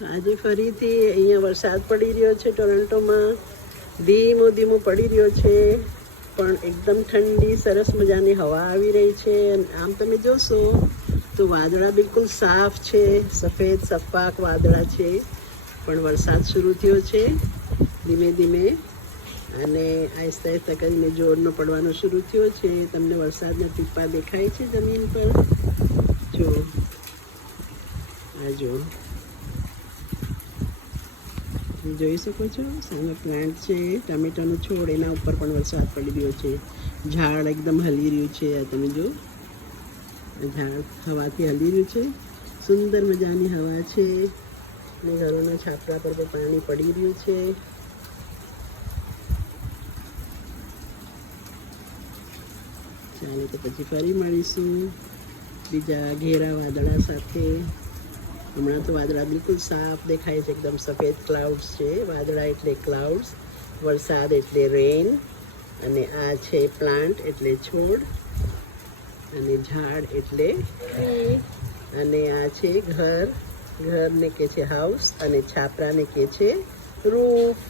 આજે ફરીથી અહીંયા વરસાદ પડી રહ્યો છે ટોરન્ટોમાં. ધીમો ધીમો પડી રહ્યો છે, પણ એકદમ ઠંડી સરસ મજાની હવા આવી રહી છે. આમ તમે જોશો તો વાદળા બિલકુલ સાફ છે, સફેદ સફાક વાદળા છે, પણ વરસાદ શરૂ થયો છે ધીમે ધીમે, અને આહિસ્તા આહિસ્તા કરીને જોરનો પડવાનો શરૂ થયો છે. તમને વરસાદના ટીપા દેખાય છે જમીન પર? જો આ જો જોઈ શકો છો, સામે પ્લાન્ટ છે, ટામેટાનો છોડ, એના ઉપર પણ વરસાદ પડી રહ્યો છે. ઝાડ એકદમ હલી રહ્યું છે. આ તમે જો, ઝાડ હવાથી હલી રહ્યું છે. સુંદર મજાની હવા છે, અને ઘરોના છાપરા પર પણ પાણી પડી રહ્યું છે. ચાલો તો પછી ફરી મળીશું બીજા ઘેરા વાદળા સાથે. હમણાં તો વાદળા બિલકુલ સાફ દેખાય છે, એકદમ સફેદ ક્લાઉડ્સ છે. વાદળા એટલે ક્લાઉડ્સ, વરસાદ એટલે રેન, અને આ છે પ્લાન્ટ એટલે છોડ, અને ઝાડ એટલે ટ્રી, અને આ છે ઘરને કે છે હાઉસ, અને છાપરાને કે છે રૂફ.